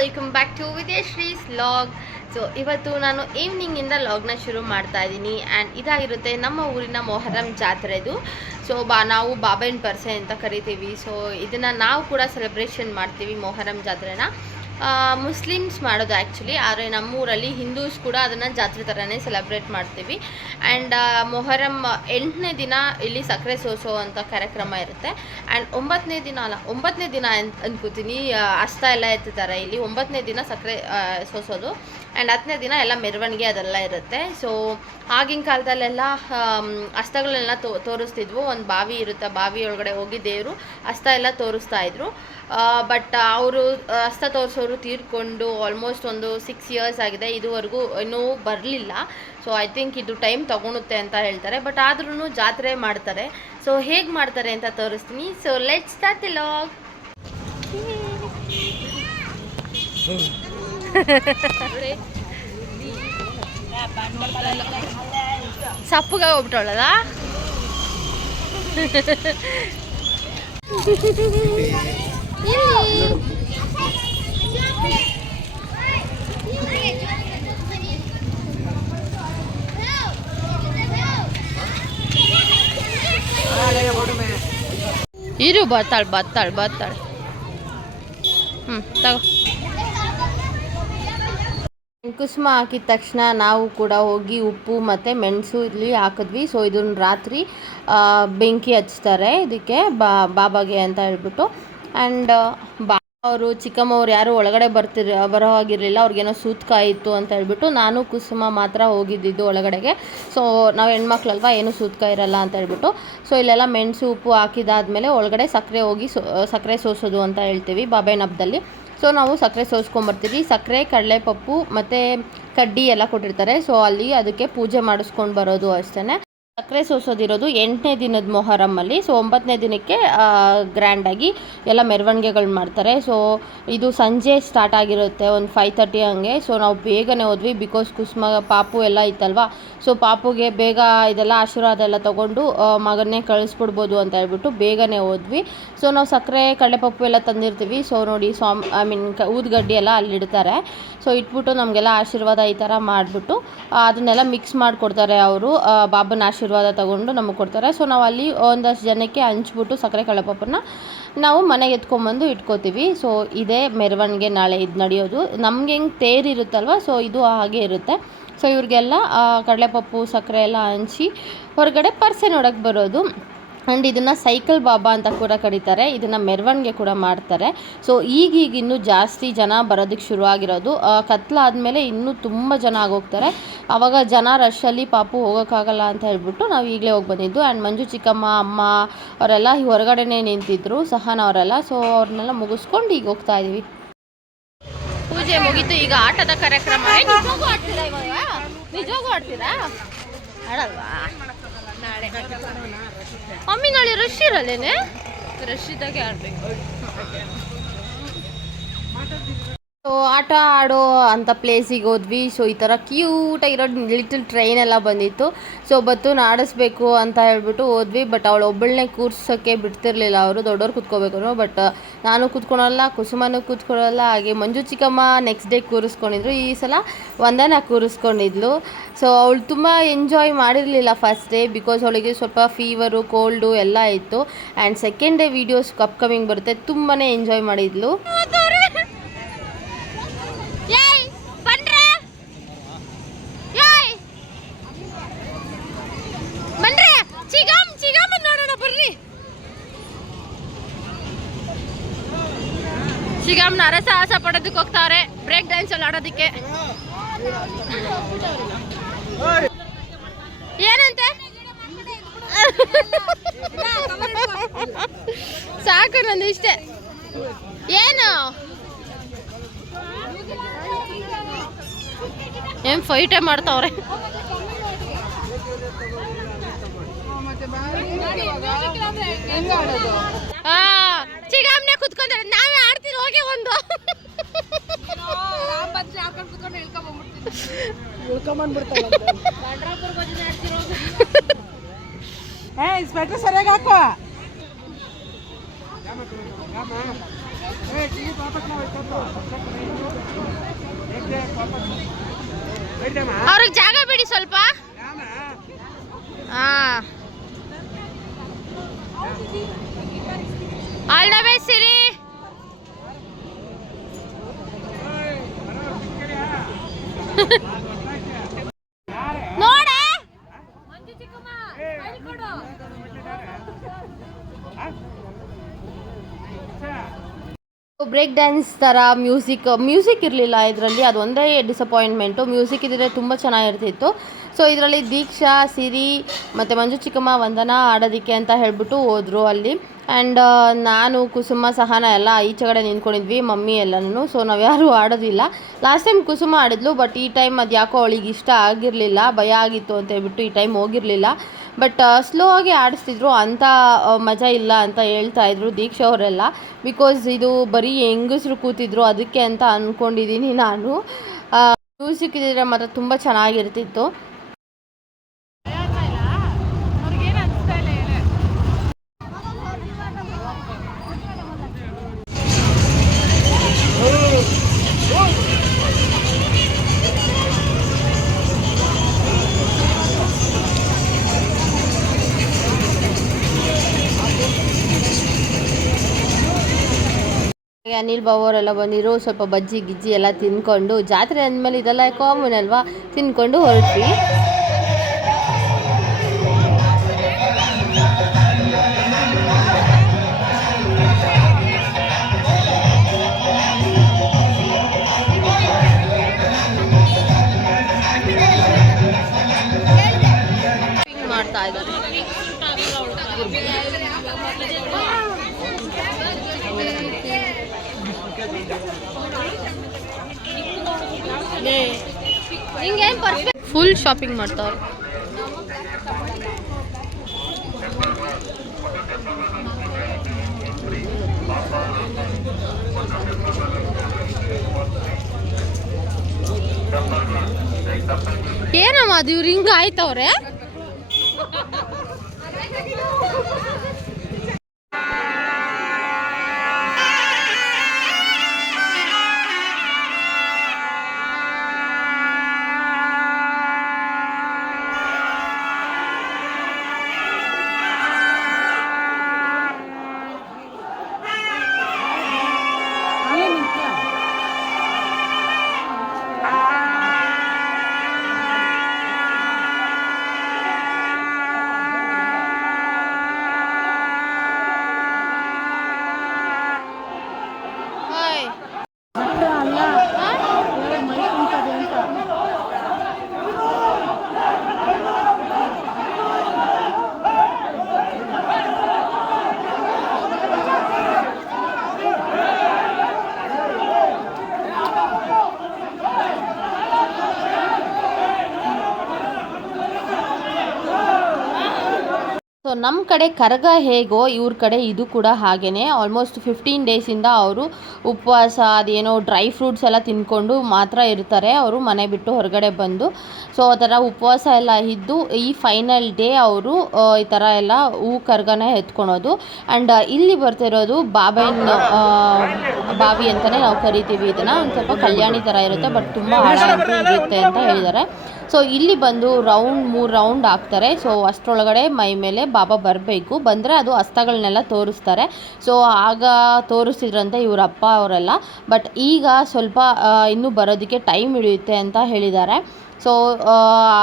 Welcome back to Vidyashree's vlog so ಇವತ್ತು ನಾನು ಈವ್ನಿಂಗಿಂದ ಲಾಗ್ನ ಶುರು ಮಾಡ್ತಾ ಇದ್ದೀನಿ. ಆ್ಯಂಡ್ ಇದಾಗಿರುತ್ತೆ ನಮ್ಮ ಊರಿನ ಮೊಹರಂ ಜಾತ್ರೆದು. ಸೊ ಬಾ, ನಾವು ಬಾಬೆನ್ ಪರ್ಸೆ ಅಂತ ಕರಿತೀವಿ. ಸೊ ಇದನ್ನು ನಾವು ಕೂಡ ಸೆಲೆಬ್ರೇಷನ್ ಮಾಡ್ತೀವಿ ಮೊಹರಂ ಜಾತ್ರೆನ. ಮುಸ್ಲಿಮ್ಸ್ ಮಾಡೋದು ಆ್ಯಕ್ಚುಲಿ ಆದರೆ ನಮ್ಮೂರಲ್ಲಿ ಹಿಂದೂಸ್ ಕೂಡ ಅದನ್ನು ಜಾತ್ರೆ ಥರನೇ ಸೆಲೆಬ್ರೇಟ್ ಮಾಡ್ತೀವಿ. ಆ್ಯಂಡ್ ಮೊಹರಂ ಎಂಟನೇ ದಿನ ಇಲ್ಲಿ ಸಕ್ಕರೆ ಸೋಸೋ ಅಂತ ಕಾರ್ಯಕ್ರಮ ಇರುತ್ತೆ. ಆ್ಯಂಡ್ ಒಂಬತ್ತನೇ ದಿನ ಅಲ್ಲ ಒಂಬತ್ತನೇ ದಿನ ಅಂತ ಅನ್ಕೋತೀನಿ. ಅಸ್ತ ಎಲ್ಲ ಎತ್ತಿದ್ದಾರೆ ಇಲ್ಲಿ. ಒಂಬತ್ತನೇ ದಿನ ಸಕ್ಕರೆ ಸೋಸೋದು. ಆ್ಯಂಡ್ ಹತ್ತನೇ ದಿನ ಎಲ್ಲ ಮೆರವಣಿಗೆ ಅದೆಲ್ಲ ಇರುತ್ತೆ. ಸೊ ಆಗಿನ ಕಾಲದಲ್ಲೆಲ್ಲ ಹಸ್ತಗಳನ್ನೆಲ್ಲ ತೋ, ತೋರಿಸ್ತಿದ್ವು. ಒಂದು ಬಾವಿ ಇರುತ್ತೆ, ಬಾವಿ ಒಳಗಡೆ ಹೋಗಿ ದೇವರು ಹಸ್ತ ಎಲ್ಲ ತೋರಿಸ್ತಾ ಇದ್ರು. ಬಟ್ ಅವರು ಹಸ್ತ ತೋರಿಸೋರು ತೀರ್ಕೊಂಡು ಆಲ್ಮೋಸ್ಟ್ ಒಂದು ಸಿಕ್ಸ್ ಇಯರ್ಸ್ ಆಗಿದೆ. ಇದುವರೆಗೂ ಇನ್ನೂ ಬರಲಿಲ್ಲ. ಸೊ ಐ ಥಿಂಕ್ ಇದು ಟೈಮ್ ತೊಗೊಳುತ್ತೆ ಅಂತ ಹೇಳ್ತಾರೆ. ಬಟ್ ಆದ್ರೂ ಜಾತ್ರೆ ಮಾಡ್ತಾರೆ. ಸೊ ಹೇಗೆ ಮಾಡ್ತಾರೆ ಅಂತ ತೋರಿಸ್ತೀನಿ. ಸೊ ಲೆಟ್ ಸ್ಟಾರ್ಟ್ ಲಾಗ್ ಸಪ್ಪುಗ ಹೋಗ್ಬಿಟ್ಟವಳದ ಇರು ಬರ್ತಾಳೆ ಬರ್ತಾಳೆ ಬರ್ತಾಳೆ ಹ್ಞೂ ತಗೋ ಕುಸುಮ ಹಾಕಿದ ತಕ್ಷಣ ನಾವು ಕೂಡ ಹೋಗಿ ಉಪ್ಪು ಮತ್ತು ಮೆಣಸು ಇಲ್ಲಿ ಹಾಕಿದ್ವಿ. ಸೊ ಇದನ್ನು ರಾತ್ರಿ ಬೆಂಕಿ ಹಚ್ತಾರೆ. ಇದಕ್ಕೆ ಬಾಬಾಗೆ ಅಂತ ಹೇಳ್ಬಿಟ್ಟು. ಆ್ಯಂಡ್ ಬಾ, ಅವರು ಚಿಕ್ಕಮ್ಮವ್ರು ಯಾರು ಒಳಗಡೆ ಬರ್ತಿರ, ಬರೋ ಹಾಗಿರಲಿಲ್ಲ. ಅವ್ರಿಗೇನೋ ಸೂತ್ಕ ಇತ್ತು ಅಂತ ಹೇಳ್ಬಿಟ್ಟು ನಾನು ಕುಸುಮ ಮಾತ್ರ ಹೋಗಿದ್ದಿದ್ದು ಒಳಗಡೆಗೆ. ಸೊ ನಾವು ಹೆಣ್ಮಕ್ಳಲ್ವ, ಏನು ಸೂತ್ಕ ಇರಲ್ಲ ಅಂತ ಹೇಳ್ಬಿಟ್ಟು. ಸೊ ಇಲ್ಲೆಲ್ಲ ಮೆಣಸು, ಉಪ್ಪು ಹಾಕಿದಾದ್ಮೇಲೆ ಒಳಗಡೆ ಸಕ್ಕರೆ ಹೋಗಿ ಸಕ್ಕರೆ ಸೋಸೋದು ಅಂತ ಹೇಳ್ತೀವಿ ಬಾಬೆನ ಹಬ್ಬದಲ್ಲಿ. ಸೊ ನಾವು ಸಕ್ಕರೆ ಸೋಸ್ಕೊಂಬರ್ತೀವಿ. ಸಕ್ಕರೆ, ಕಡಲೆಪಪ್ಪು ಮತ್ತು ಕಡ್ಡಿ ಎಲ್ಲ ಕೊಟ್ಟಿರ್ತಾರೆ. ಸೊ ಅಲ್ಲಿ ಅದಕ್ಕೆ ಪೂಜೆ ಮಾಡಿಸ್ಕೊಂಡು ಬರೋದು ಅಷ್ಟೇ ಸಕ್ಕರೆ ಸೋಸೋದಿರೋದು ಎಂಟನೇ ದಿನದ ಮೊಹರಮ್ಮಲ್ಲಿ. ಸೊ ಒಂಬತ್ತನೇ ದಿನಕ್ಕೆ ಗ್ರ್ಯಾಂಡಾಗಿ ಎಲ್ಲ ಮೆರವಣಿಗೆಗಳು ಮಾಡ್ತಾರೆ. ಸೊ ಇದು ಸಂಜೆ ಸ್ಟಾರ್ಟ್ ಆಗಿರುತ್ತೆ, ಒಂದು ಫೈವ್ ತರ್ಟಿ ಹಂಗೆ. ಸೊ ನಾವು ಬೇಗನೆ ಹೋದ್ವಿ ಬಿಕಾಸ್ ಕುಸುಮ, ಪಾಪು ಎಲ್ಲ ಇತ್ತಲ್ವಾ? ಸೊ ಪಾಪುಗೆ ಬೇಗ ಇದೆಲ್ಲ ಆಶೀರ್ವಾದ ಎಲ್ಲ ತೊಗೊಂಡು ಮಗನ್ನೇ ಕಳಿಸ್ಬಿಡ್ಬೋದು ಅಂತ ಹೇಳ್ಬಿಟ್ಟು ಬೇಗನೆ ಹೋದ್ವಿ. ಸೊ ನಾವು ಸಕ್ಕರೆ, ಕಡಲೆಪಪ್ಪು ಎಲ್ಲ ತಂದಿರ್ತೀವಿ. ಸೊ ನೋಡಿ ಸ್ವಾಮ್ ಐ ಮೀನ್ ಕ, ಊದ್ಗಡ್ಡಿ ಎಲ್ಲ ಅಲ್ಲಿ ಇಡ್ತಾರೆ. ಸೊ ಇಟ್ಬಿಟ್ಟು ನಮಗೆಲ್ಲ ಆಶೀರ್ವಾದ ಈ ಥರ ಮಾಡಿಬಿಟ್ಟು ಅದನ್ನೆಲ್ಲ ಮಿಕ್ಸ್ ಮಾಡಿಕೊಡ್ತಾರೆ ಅವರು ಬಾಬನ ಆಶೀರ್ವಾದ ತಗೊಂಡು ನಮಗೆ ಕೊಡ್ತಾರೆ. ಸೊ ನಾವು ಅಲ್ಲಿ ಒಂದಷ್ಟು ಜನಕ್ಕೆ ಹಂಚ್ಬಿಟ್ಟು ಸಕ್ಕರೆ ಕಳಪಪ್ಪನ್ನ ನಾವು ಮನೆಗೆ ಎತ್ಕೊಂಬಂದು ಇಟ್ಕೋತೀವಿ. ಸೊ ಇದೇ ಮೆರವಣಿಗೆ ನಾಳೆ ಇದು ನಡೆಯೋದು. ನಮ್ಗೆ ಹೆಂಗೆ ತೇರಿರುತ್ತಲ್ವ ಸೊ ಇದು ಹಾಗೆ ಇರುತ್ತೆ. ಸೊ ಇವ್ರಿಗೆಲ್ಲ ಕಡಲೆಪಪ್ಪು ಸಕ್ಕರೆ ಎಲ್ಲ ಹಂಚಿ ಹೊರಗಡೆ ಪರ್ಸೆ ನೋಡೋಕ್ಕೆ ಬರೋದು. ಆ್ಯಂಡ್ ಇದನ್ನು ಸೈಕಲ್ ಬಾಬಾ ಅಂತ ಕೂಡ ಕರೀತಾರೆ. ಇದನ್ನು ಮೆರವಣಿಗೆ ಕೂಡ ಮಾಡ್ತಾರೆ. ಸೊ ಈಗೀಗ ಇನ್ನೂ ಜಾಸ್ತಿ ಜನ ಬರೋದಕ್ಕೆ ಶುರುವಾಗಿರೋದು ಕತ್ಲಾದಮೇಲೆ ಇನ್ನೂ ತುಂಬ ಜನ ಆಗೋಗ್ತಾರೆ. ಆವಾಗ ಜನ ರಶಲ್ಲಿ ಪಾಪು ಹೋಗೋಕ್ಕಾಗಲ್ಲ ಅಂತ ಹೇಳ್ಬಿಟ್ಟು ನಾವು ಈಗಲೇ ಹೋಗಿ ಬಂದಿದ್ದು. ಆ್ಯಂಡ್ ಮಂಜು ಚಿಕ್ಕಮ್ಮ, ಅಮ್ಮ ಅವರೆಲ್ಲ ಹೊರಗಡೆನೇ ನಿಂತಿದ್ರು, ಸಹನ ಅವರೆಲ್ಲ. ಸೊ ಅವ್ರನ್ನೆಲ್ಲ ಮುಗಿಸ್ಕೊಂಡು ಈಗ ಹೋಗ್ತಾ ಇದ್ದೀವಿ ಪೂಜೆ ಮುಗೀತು. ಈಗ ಆಟದ ಕಾರ್ಯಕ್ರಮ. ನಿಜವಾಗೂ ಆಡ್ತೀರಾ ಆಡಲ್ವಾ ಮಮ್ಮಿ ನಾಳೆ ರಶ್ ಇರಲ್ಲೇನೆ? ರಶ್ ಇದ್ದಾಗೆ ಆಡ್ಬೇಕು. ಸೊ ಆಟ ಆಡೋ ಅಂತ ಪ್ಲೇಸಿಗೆ ಹೋದ್ವಿ. ಸೊ ಈ ಥರ ಕ್ಯೂಟಾಗಿರೋ ಲಿಟಲ್ ಟ್ರೈನ್ ಎಲ್ಲ ಬಂದಿತ್ತು. ಸೊ ಬತ್ತು ನಾಡಿಸ್ಬೇಕು ಅಂತ ಹೇಳ್ಬಿಟ್ಟು ಹೋದ್ವಿ. ಬಟ್ ಅವಳು ಒಬ್ಬಳನ್ನೇ ಕೂರ್ಸೋಕ್ಕೆ ಬಿಡ್ತಿರ್ಲಿಲ್ಲ ಅವರು. ದೊಡ್ಡವ್ರು ಕೂತ್ಕೋಬೇಕು ಬಟ್ ನಾನು ಕೂತ್ಕೊಳಲ್ಲ, ಕುಸುಮನೂ ಕೂತ್ಕೊಳ್ಳಲ್ಲ ಹಾಗೆ ಮಂಜು ಚಿಕ್ಕಮ್ಮ ನೆಕ್ಸ್ಟ್ ಡೇ ಕೂರಿಸ್ಕೊಂಡಿದ್ರು. ಈ ಸಲ ವಂದನ ಕೂರಿಸ್ಕೊಂಡಿದ್ಲು. ಸೊ ಅವಳು ತುಂಬ ಎಂಜಾಯ್ ಮಾಡಿರಲಿಲ್ಲ ಫಸ್ಟ್ ಡೇ ಬಿಕಾಸ್ ಅವಳಿಗೆ ಸ್ವಲ್ಪ ಫೀವರು ಕೋಲ್ಡು ಎಲ್ಲ ಇತ್ತು. And second day videos upcoming ಬರುತ್ತೆ. ತುಂಬಾ ಎಂಜಾಯ್ ಮಾಡಿದ್ಲು. ಪಡೋದಕ್ಕೆ ಹೋಗ್ತಾರೆ. ಬ್ರೇಕ್ ಡ್ಯಾನ್ಸ್ ಅಲ್ಲಿ ಆಡೋದಕ್ಕೆ. ಏನಂತೆ? ಸಾಕು ನಂದು ಇಷ್ಟೇ. ಏನು? ಏನ್ ಫೈಟೇ ಮಾಡ್ತಾವ್ರೆ? ಹಾ ಚಿಗಾಮ್ನೆ ಕುತ್ಕೊಂಡ್ರೆ. ನಾವೇ ಆಡ್ತೀನಿ ಹೋಗಿ ಒಂದು. ಏ ಸರಿಯಾಗಿ ಹಾಕೋ ಅವ್ರಿಗೆ ಜಾಗ ಬಿಡಿ ಸ್ವಲ್ಪ. All the best Siri. ನೋಡೆ. ಬ್ರೇಕ್ ಡ್ಯಾನ್ಸ್ ಥರ ಮ್ಯೂಸಿಕ್ ಮ್ಯೂಸಿಕ್ ಇರಲಿಲ್ಲ ಇದರಲ್ಲಿ ಅದೊಂದೇ ಡಿಸಪಾಯಿಂಟ್ಮೆಂಟು ಮ್ಯೂಸಿಕ್ ಇದ್ದರೆ ತುಂಬ ಚೆನ್ನಾಗಿರ್ತಿತ್ತು. ಸೊ ಇದರಲ್ಲಿ ದೀಕ್ಷಾ, ಸಿರಿ, ಮತ್ತು ಮಂಜು ಚಿಕ್ಕಮ್ಮ, ವಂದನ ಆಡೋದಿಕ್ಕೆ ಅಂತ ಹೇಳ್ಬಿಟ್ಟು ಹೋದರು ಅಲ್ಲಿ. ಆ್ಯಂಡ್ ನಾನು, ಕುಸುಮ ಸಹನ ಎಲ್ಲ ಈಚೆ ಕಡೆ ನಿಂತ್ಕೊಂಡಿದ್ವಿ, ಮಮ್ಮಿ ಎಲ್ಲನೂ. ಸೊ ನಾವು ಯಾರೂ ಆಡೋದಿಲ್ಲ. ಲಾಸ್ಟ್ ಟೈಮ್ ಕುಸುಮ ಆಡಿದ್ಲು ಬಟ್ ಈ ಟೈಮ್ ಅದು ಯಾಕೋ ಅವಳಿಗೆ ಇಷ್ಟ ಆಗಿರಲಿಲ್ಲ, ಭಯ ಆಗಿತ್ತು ಅಂತ ಹೇಳ್ಬಿಟ್ಟು ಈ ಟೈಮ್ ಹೋಗಿರಲಿಲ್ಲ. ಬಟ್ ಸ್ಲೋ ಆಗಿ ಆಡಿಸ್ತಿದ್ರು ಅಂಥ ಮಜಾ ಇಲ್ಲ ಅಂತ ಹೇಳ್ತಾ ಇದ್ರು ದೀಕ್ಷಾ ಅವರೆಲ್ಲ. ಬಿಕಾಸ್ ಇದು ಬರೀ ಹೆಂಗಸರು ಕೂತಿದ್ರು, ಅದಕ್ಕೆ ಅಂತ ಅಂದ್ಕೊಂಡಿದ್ದೀನಿ ನಾನು. ಮ್ಯೂಸಿಕ್ ಇದ್ದರೆ ಮಾತ್ರ ತುಂಬ ಚೆನ್ನಾಗಿರ್ತಿತ್ತು. ಅನಿಲ್ ಬಾವರೆಲ್ಲ ಬಂದಿರು ಸ್ವಲ್ಪ ಬಜ್ಜಿ, ಗಿಜ್ಜಿ ಎಲ್ಲ ತಿನ್ಕೊಂಡು, ಜಾತ್ರೆ ಅಂದಮೇಲೆ ಇದೆಲ್ಲ ಕಾಮನ್ ಅಲ್ವಾ? ತಿನ್ಕೊಂಡು ಹೊರಟ್ವಿ. ಫುಲ್ ಶಾಪಿಂಗ್ ಮಾಡ್ತಾವ್ರೆ ಏನಮ್ಮ ಅದು ಇವ್ರು ಹಿಂಗ ಆಯ್ತವ್ರೆ? ಕಡೆ ಕರಗ ಹೇಗೋ ಇವ್ರ ಕಡೆ ಇದು ಕೂಡ ಹಾಗೇ ಆಲ್ಮೋಸ್ಟ್ ಫಿಫ್ಟೀನ್ ಡೇಸಿಂದ ಅವರು ಉಪವಾಸ ಅದೇನೋ ಡ್ರೈ ಫ್ರೂಟ್ಸ್ ಎಲ್ಲ ತಿನ್ಕೊಂಡು ಮಾತ್ರ ಇರ್ತಾರೆ. ಅವರು ಮನೆ ಬಿಟ್ಟು ಹೊರಗಡೆ ಬಂದು. ಸೊ ಆ ಥರ ಉಪವಾಸ ಎಲ್ಲ ಇದ್ದು ಈ ಫೈನಲ್ ಡೇ ಅವರು ಈ ಥರ ಎಲ್ಲ ಹೂ ಕರ್ಗನ ಎತ್ಕೊಳೋದು. ಆ್ಯಂಡ್ ಇಲ್ಲಿ ಬರ್ತಿರೋದು ಬಾಬೆನ್ ಬಾವಿ ಅಂತಲೇ ನಾವು ಕರಿತೀವಿ ಇದನ್ನು. ಒಂದು ಸ್ವಲ್ಪ ಕಲ್ಯಾಣಿ ಥರ ಇರುತ್ತೆ ಬಟ್ ತುಂಬ ಆಳ ಇರುತ್ತೆ ಅಂತ ಹೇಳಿದ್ದಾರೆ. ಸೊ ಇಲ್ಲಿ ಬಂದು ರೌಂಡ್ ಮೂರು ರೌಂಡ್ ಹಾಕ್ತಾರೆ ಸೊ ಅಷ್ಟರೊಳಗಡೆ ಮೈ ಮೇಲೆ ಬಾಬಾ ಬರಬೇಕು. ಬಂದರೆ ಅದು ಹಸ್ತಗಳನ್ನೆಲ್ಲ ತೋರಿಸ್ತಾರೆ. ಸೊ ಆಗ ತೋರಿಸಿದ್ರಂತೆ ಇವ್ರ ಅಪ್ಪ ಅವರೆಲ್ಲ. ಬಟ್ ಈಗ ಸ್ವಲ್ಪ ಇನ್ನೂ ಬರೋದಕ್ಕೆ ಟೈಮ್ ಹಿಡಿಯುತ್ತೆ ಅಂತ ಹೇಳಿದ್ದಾರೆ. ಸೊ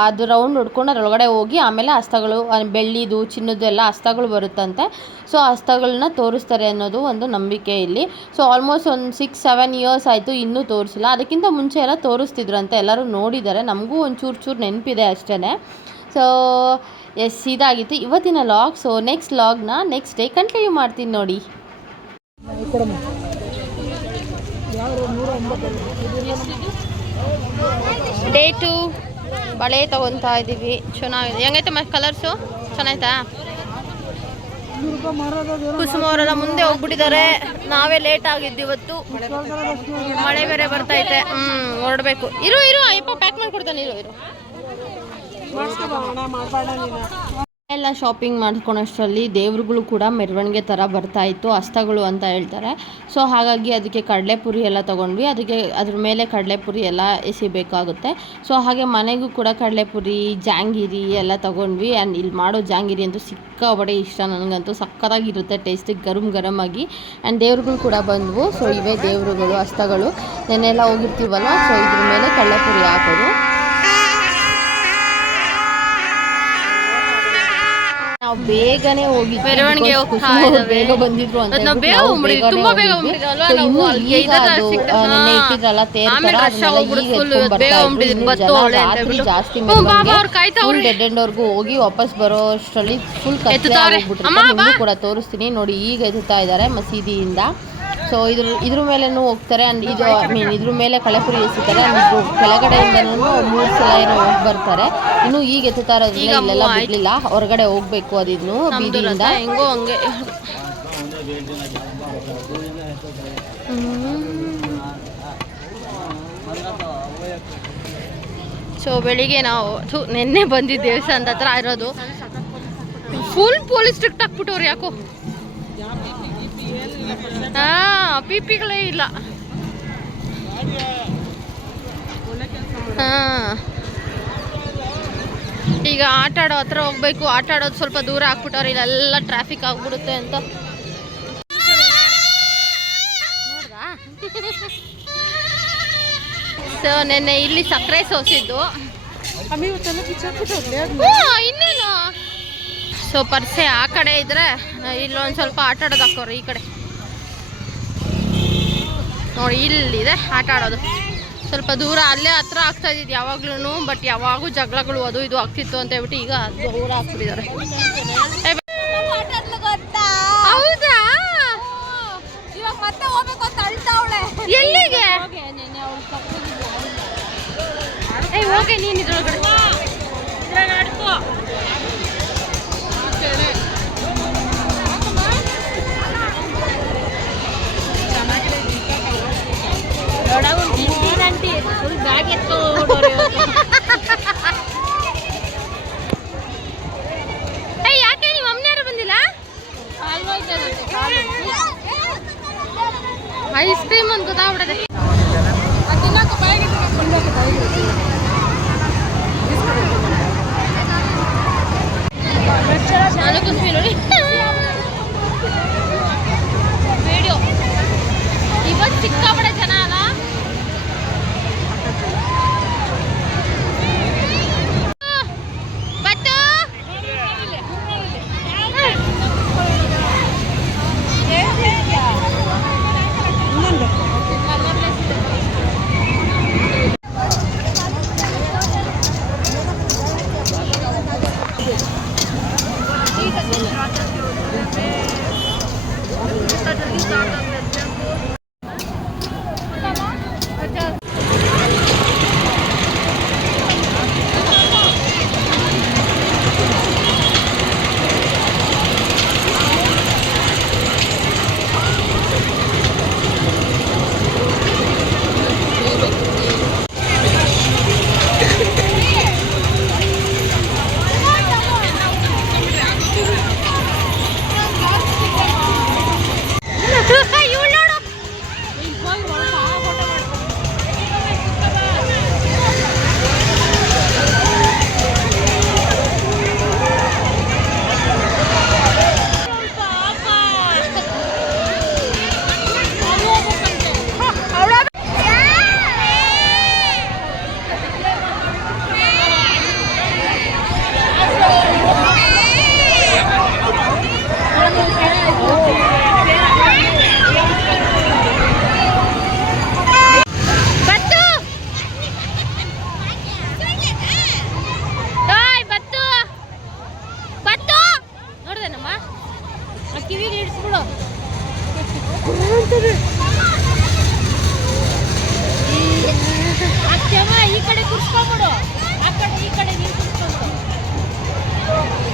ಅದು ರೌಂಡ್ ಹೊಡ್ಕೊಂಡು ಅದರೊಳಗಡೆ ಹೋಗಿ ಆಮೇಲೆ ಹಸ್ತಗಳು ಬೆಳ್ಳಿದು, ಚಿನ್ನದ್ದು ಎಲ್ಲ ಹಸ್ತಗಳು ಬರುತ್ತಂತೆ. ಸೊ ಹಸ್ತಗಳನ್ನ ತೋರಿಸ್ತಾರೆ ಅನ್ನೋದು ಒಂದು ನಂಬಿಕೆ ಇಲ್ಲಿ. ಸೊ ಆಲ್ಮೋಸ್ಟ್ ಒಂದು ಸಿಕ್ಸ್ ಸೆವೆನ್ ಇಯರ್ಸ್ ಆಯಿತು ಇನ್ನೂ ತೋರಿಸಿಲ್ಲ. ಅದಕ್ಕಿಂತ ಮುಂಚೆ ಎಲ್ಲ ತೋರಿಸ್ತಿದ್ರಂತೆ. ಎಲ್ಲರೂ ನೋಡಿದ್ದಾರೆ. ನಮಗೂ ಒಂದು ಚೂರು ನೆನಪಿದೆ ಅಷ್ಟೇ ಸೊ ಎಸ್, ಇದಾಗಿತ್ತು. ಇವತ್ತಿನ ಲಾಗ್ ಸೊ ನೆಕ್ಸ್ಟ್ ಲಾಗ್ನ ನೆಕ್ಸ್ಟ್ ಡೇ ಕಂಟಿನ್ಯೂ ಮಾಡ್ತೀನಿ ನೋಡಿ. ಟು ಬಳೆ ತಗೊತಾ ಇದ್ದೀವಿ. ಚೆನ್ನಾಗಿದೆ. ಹೆಂಗೈತೆ ಮತ್ತೆ ಕಲರ್ಸು ಚೆನ್ನಾಯ್ತಾ? ಕುಸುಮ ಅವರೆಲ್ಲ ಮುಂದೆ ಹೋಗ್ಬಿಟ್ಟಿದ್ದಾರೆ. ನಾವೇ ಲೇಟ್ ಆಗಿದ್ದು ಇವತ್ತು. ಮಳೆ ಬೇರೆ ಬರ್ತೈತೆ ಹ್ಮ್, ಹೊರಡ್ಬೇಕು. ಇರು ಇರು ಅಯ್ಯಪ್ಪ ಪ್ಯಾಕ್ ಮಾಡ್ಕೊಡ್ತಾನೆ, ಇರು ಇರು. ಎಲ್ಲ ಶಾಪಿಂಗ್ ಮಾಡ್ಕೊಳೋಷ್ಟರಲ್ಲಿ ದೇವ್ರುಗಳು ಕೂಡ ಮೆರವಣಿಗೆ ಥರ ಬರ್ತಾ ಇತ್ತು, ಹಸ್ತಗಳು ಅಂತ ಹೇಳ್ತಾರೆ. ಸೊ ಹಾಗಾಗಿ ಅದಕ್ಕೆ ಕಡಲೆಪುರಿ ಎಲ್ಲ ತೊಗೊಂಡ್ವಿ. ಅದಕ್ಕೆ ಅದ್ರ ಮೇಲೆ ಕಡಲೆಪುರಿ ಎಲ್ಲ ಎಸಿಬೇಕಾಗುತ್ತೆ. ಸೊ ಹಾಗೆ ಮನೆಗೂ ಕೂಡ ಕಡಲೆಪುರಿ, ಜಾಂಗಿರಿ ಎಲ್ಲ ತೊಗೊಂಡ್ವಿ. ಆ್ಯಂಡ್ ಇಲ್ಲಿ ಮಾಡೋ ಜಾಂಗಿರಿ ಅಂತೂ ಸಿಕ್ಕಾಬಡೆ ಇಷ್ಟ ನನಗಂತೂ ಸಕ್ಕತ್ತಾಗಿರುತ್ತೆ ಟೇಸ್ಟಿಗೆ ಗರಮ್ ಗರಮ್ ಆಗಿ ಆ್ಯಂಡ್ ದೇವ್ರುಗಳು ಕೂಡ ಬಂದವು. ಸೊ ಇವೇ ದೇವ್ರುಗಳು, ಹಸ್ತಗಳು. ನೆನ್ನೆಲ್ಲ ಹೋಗಿರ್ತೀವಲ್ಲ? ಸೊ ಇದ್ರ ಮೇಲೆ ಕಡಲೆಪುರಿ ಹಾಕೋದು. ನಾವು ಬೇಗನೆ ಹೋಗಿ ಮೆರವಣಿಗೆ ಹೋಗ್ತಾ. ಬೇಗ ಬಂದಿದ್ರು ಅಂತ ನಾವು ಬೇಗ ಹೋಗ್ಬಿಟ್ಟಿದ್ವಿ. ತುಂಬಾ? ನಾವು ನೆನ್ನೆ. ಇಟ್ಟಿದ್ರಲ್ಲ ತೇರ್ ಆಮೇಲೆ ಬೇಗ. ಹೋಗ್ಬಿಟ್ಟಿದ್ವಿ. ಬತ್ತು ಅವಳೆ ಅಂತ ರಾತ್ರಿ ಜಾಸ್ತಿ ಬಾಬಾ ಮೆರವಣಿಗೆ ಅವ್ರು ಕಾಯ್ತವ್ರೆ. ಫುಲ್ ಡೆಡ್ ಎಂಡ್ ವರ್ಗೂ ಹೋಗಿ ವಾಪಸ್ ಬರೋ ಅಷ್ಟರಲ್ಲಿ ಫುಲ್ ಕತ್ಲೆ. ಕೂಡ ತೋರಿಸ್ತೀನಿ ನೋಡಿ ಈಗ ಎದುತ್ತಾ ಇದ್ದಾರೆ ಮಸೀದಿಯಿಂದ ಸೊ ಇದ್ರ ಇದ್ರ ಮೇಲೆನೂ ಹೋಗ್ತಾರೆ ಆ್ಯಂಡ್ ಇದು ಐ ಮೀನ್ ಇದ್ರ ಮೇಲೆ ಕಳೆಪುರಿ ಎಸಿತಾರೆ ಅಂಡ್ ಇದ್ರ ಕೆಳಗಡೆಯಿಂದನೂ ಮೂರು ಸಲ ಏನೋ ಹೋಗಿ ಬರ್ತಾರೆ. ಇನ್ನು ಈಗ ಎತ್ತುತ್ತಾ ಇರೋದ್ರಿಂದ ಇಲ್ಲೆಲ್ಲ ಬಿಡಲಿಲ್ಲ. ಹೊರಗಡೆ ಹೋಗ್ಬೇಕು ಅದಿದ್ನು ಬೀದಿಯಿಂದ. ಹೆಂಗೋ ಹಂಗೆ. ಸೊ ಬೆಳಿಗ್ಗೆ ನಾವು ಸೊ ನಿನ್ನೆ ಬಂದಿದ್ದು ದೇವಸ್ಥಾನದ ಹತ್ರ ಇರೋದು. ಫುಲ್ ಪೊಲೀಸ್ ಸ್ಟ್ರಿಕ್ಟ್ ಹಾಕ್ಬಿಟ್ಟವ್ರು ಯಾಕೋ. ಪಿಪಿಗಳೇ ಇಲ್ಲ. ಈಗ ಆಟ ಆಡೋ ಹತ್ರ ಹೋಗ್ಬೇಕು, ಆಟ ಆಡೋದು ಸ್ವಲ್ಪ ದೂರ ಹಾಕ್ಬಿಟ್ಟವ್ರೆ ಇಲ್ಲೆಲ್ಲ ಟ್ರಾಫಿಕ್ ಆಗ್ಬಿಡುತ್ತೆ ಅಂತ. ಸೊ ನೆನ್ನೆ ಇಲ್ಲಿ ಸಕ್ಕರೆ ಸೋಸಿದ್ದು. ಇನ್ನೇನು? ಸೊ ಪರ್ಸೆ ಆ ಕಡೆ ಇದ್ರೆ, ಇಲ್ಲೊಂದು ಸ್ವಲ್ಪ ಆಟ ಆಡೋದು ಈ ಕಡೆ. ನೋಡಿ, ಇಲ್ಲಿದೆ ಆಟ ಆಡೋದು. ಸ್ವಲ್ಪ ದೂರ ಅಲ್ಲೇ ಹತ್ರ ಆಗ್ತಾ ಇದ್ದಿದ್ದು ಯಾವಾಗ್ಲೂ ಬಟ್ ಯಾವಾಗೂ ಜಗಳಗಳು ಅದು ಇದು ಆಗ್ತಿತ್ತು ಅಂತ ಹೇಳ್ಬಿಟ್ಟು ಈಗ ದೂರ ಹಾಕ್ಬಿಟ್ಟಿದ್ದಾರೆ ಎಲ್ಲಿಗೆ? ಹೋಗೆ ನೀನು ಇದ್ರೊಳಗಡೆ. ಯಾಕೆ ನಿಮ್ಮ ಬಂದಿಲ್ಲ? ಐಸ್ ಕ್ರೀಮ್ ಅಂತ ಗೊತ್ತಾಗ್ಬಿಡದೆ. ನೋಡಿ. ವಿಡಿಯೋ ಇವತ್ತು ಸಿಕ್ಕಾಬಿಡ ಜನ ಅಲ್ಲ?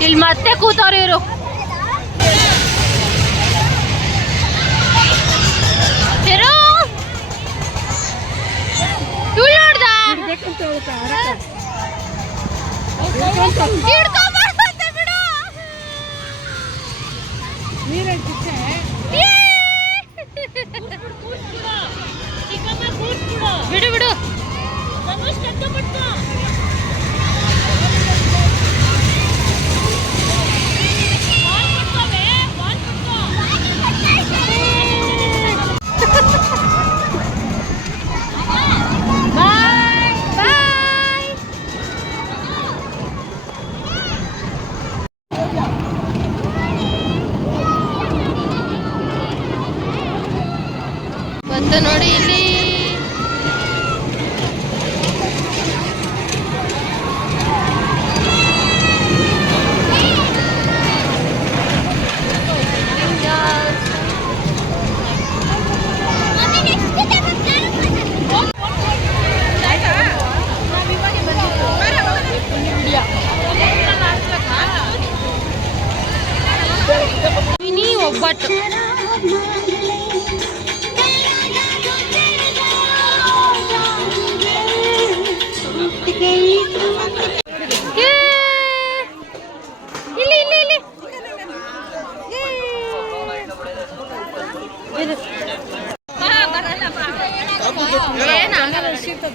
ಇಲ್ಲಿ ಮತ್ತೆ ಕೂತವ್ರ ಇವರು. ಹಿಡ್ಕೊಂಡ್ ಬಿಡು. ನೀರೇ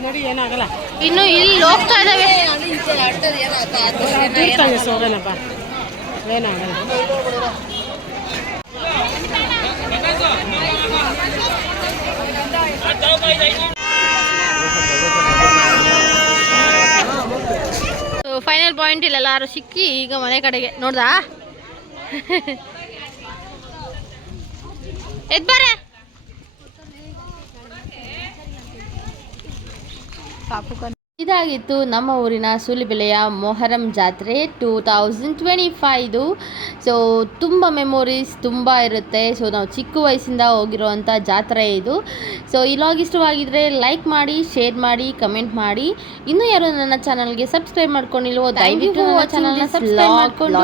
ನೋಡಿ ಏನಾಗಲ್ಲ ಇನ್ನು ಇಲ್ಲಿ ಹೋಗ್ತಾ ಇದಾವೆ. ಹೋಗೋಣಪ್ಪ ಏನಾಗಲ್ಲ. ಫೈನಲ್ ಪಾಯಿಂಟ್ ಇಲ್ಲ ಎಲ್ಲಾರು ಸಿಕ್ಕಿ ಈಗ ಮನೆ ಕಡೆಗೆ. ನೋಡ್ದಾ? ಎದ್ ಇದಾಗಿತ್ತು ನಮ್ಮ ಊರಿನ ಸೂಲಿಬೆಲೆಯ ಮೊಹರಂ ಜಾತ್ರೆ two thousand twenty five so ತುಂಬ ಮೆಮೊರೀಸ್ ತುಂಬ ಇರುತ್ತೆ. ಸೊ ನಾವು ಚಿಕ್ಕ ವಯಸ್ಸಿಂದ ಹೋಗಿರುವಂಥ ಜಾತ್ರೆ ಇದು. ಸೊ ಈ ಲಾಗ್ ಇಷ್ಟವಾಗಿದ್ದರೆ ಲೈಕ್ ಮಾಡಿ ಶೇರ್ ಮಾಡಿ ಕಮೆಂಟ್ ಮಾಡಿ. ಇನ್ನೂ ಯಾರು ನನ್ನ ಚಾನಲ್ಗೆ ಸಬ್ಸ್ಕ್ರೈಬ್ ಮಾಡ್ಕೊಂಡಿಲ್ವೋ ದಯವಿಟ್ಟು ನನ್ನ ಚಾನಲ್ನ ಸಬ್ಸ್ಕ್ರೈಬ್ ಮಾಡ್ಕೊಂಡು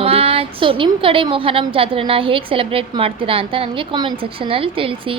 ನೋಡಿ. ಸೊ ನಿಮ್ಮ ಕಡೆ ಮೊಹರಂ ಜಾತ್ರೆನ ಹೇಗೆ ಸೆಲೆಬ್ರೇಟ್ ಮಾಡ್ತೀರಾ ಅಂತ ನನಗೆ ಕಾಮೆಂಟ್ ಸೆಕ್ಷನಲ್ಲಿ ತಿಳಿಸಿ.